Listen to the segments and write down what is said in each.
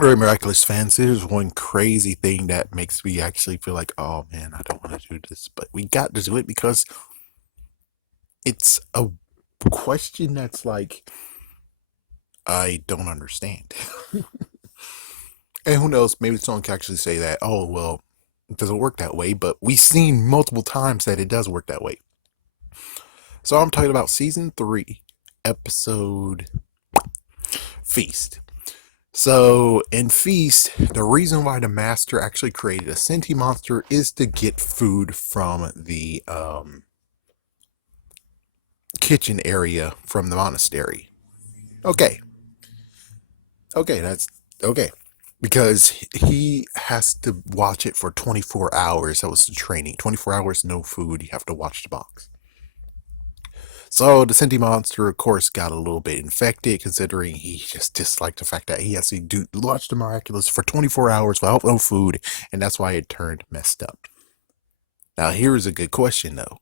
Very Miraculous fans, there's one crazy thing that makes me actually feel like, oh man, I don't want to do this, but we got to do it because it's a question that's like, I don't understand. And who knows, maybe someone can actually say that, oh, well, it doesn't work that way, but we've seen multiple times that it does work that way. So I'm talking about season 3, episode Feast. So in Feast, the reason why the master actually created a sentient monster is to get food from the kitchen area from the monastery. Okay, okay, that's okay. Because he has to watch it for 24 hours. That was the training. 24 hours, no food. You have to watch the box. So the sentient monster, of course, got a little bit infected, considering he just disliked the fact that he has to watch the Miraculous for 24 hours without no food, and that's why it turned messed up. Now, here is a good question, though.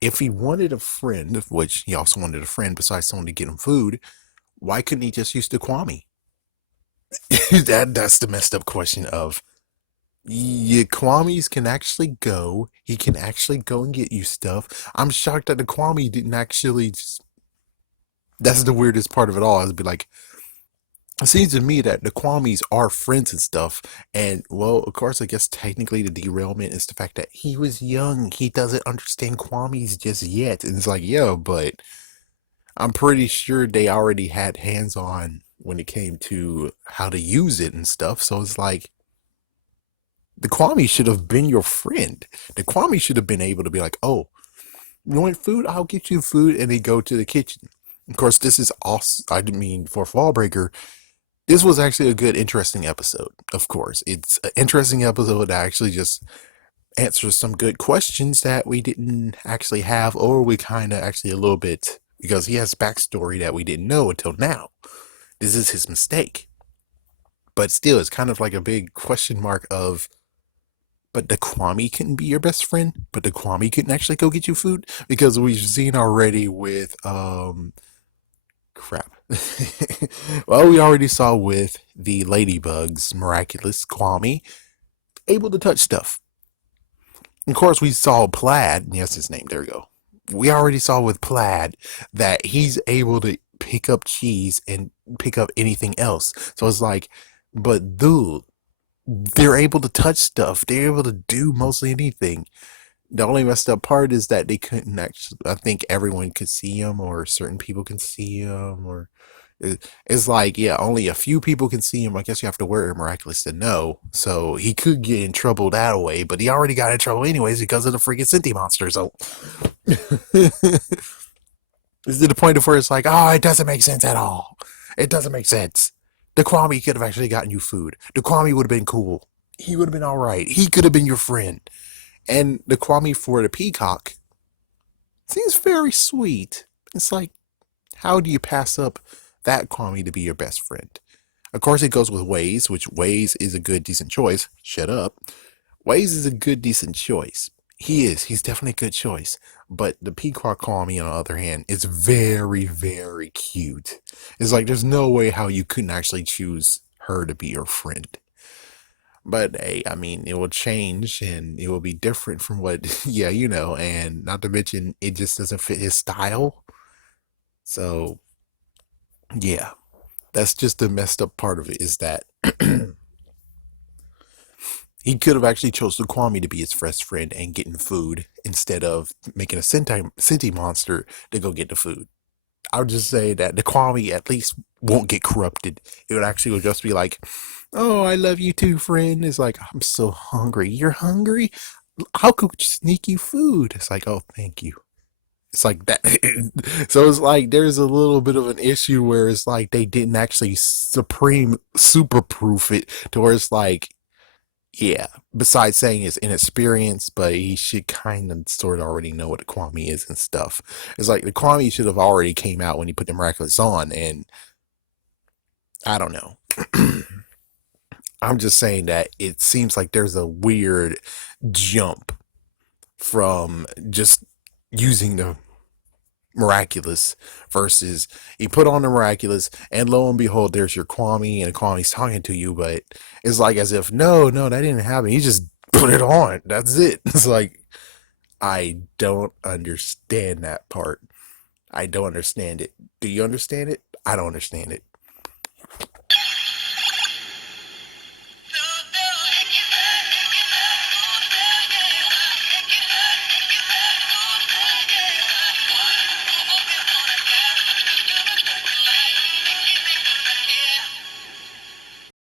If he wanted a friend, which he also wanted a friend besides someone to get him food, why couldn't he just use the Kwame? That's the messed up question of, yeah, Kwame's can actually go. He can actually go and get you stuff. I'm shocked that the Kwame didn't actually that's the weirdest part of it all. I'd be like, it seems to me that the Kwames are friends and stuff. And, well, of course, I guess technically the derailment is the fact that he was young. He doesn't understand Kwames just yet. And it's like, yeah, but I'm pretty sure they already had hands on when it came to how to use it and stuff. So it's like, the Kwame should have been your friend. The Kwame should have been able to be like, oh, you want food? I'll get you food. And they go to the kitchen. Of course, this is also, I mean, for Fallbreaker, this was actually a good, interesting episode. Of course, it's an interesting episode that actually just answers some good questions that we didn't actually have, or we kind of actually a little bit, because he has backstory that we didn't know until now. This is his mistake, but still, it's kind of like a big question mark of. But the Kwame couldn't be your best friend. But the Kwame couldn't actually go get you food because we've seen already with crap. Well, we already saw with the ladybugs, Miraculous Kwame, able to touch stuff. Of course, we saw Plaid. Yes, his name. There we go. We already saw with Plaid that he's able to pick up cheese and pick up anything else. So it's like, but dude, they're able to touch stuff. They're able to do mostly anything. The only messed up part is that they couldn't actually. I think everyone could see him, or certain people can see him, or it's like, yeah, only a few people can see him. I guess you have to wear a Miraculous to know. So he could get in trouble that way, but he already got in trouble anyways because of the freaking Senti monster. So it's to the point of where it's like, oh, it doesn't make sense at all. It doesn't make sense. The Kwame could have actually gotten you food. The Kwame would have been cool. He would have been all right. He could have been your friend. And the Kwame for the peacock seems very sweet. It's like, how do you pass up that Kwame to be your best friend? Of course, it goes with Waze, which Waze is a good, decent choice. Shut up. Waze is a good, decent choice. He is. He's definitely a good choice. But the Peacock Kwame, on the other hand, is very, very cute. It's like, there's no way how you couldn't actually choose her to be your friend. But hey, I mean, it will change and it will be different from what, yeah, and not to mention, it just doesn't fit his style. So, yeah, that's just the messed up part of it is that he could have actually chosen Kwame to be his best friend and getting food instead of making a Senti monster to go get the food. I would just say that the Kwame at least won't get corrupted. It would actually just be like, oh, I love you too, friend. It's like, I'm so hungry. You're hungry? How could we sneak you food? It's like, oh, thank you. It's like that. So it's like there's a little bit of an issue where it's like they didn't actually supreme super proof it to where it's like, yeah, besides saying it's inexperienced, but he should kind of sort of already know what the Kwame is and stuff. It's like the Kwame should have already came out when he put the Miraculous on, and I don't know. I'm just saying that it seems like there's a weird jump from just using the Miraculous versus you put on the Miraculous, and lo and behold, there's your Kwame, and Kwame's talking to you, but it's like as if no, that didn't happen. You just put it on. That's it. It's like I don't understand that part. I don't understand it. Do you understand it? I don't understand it.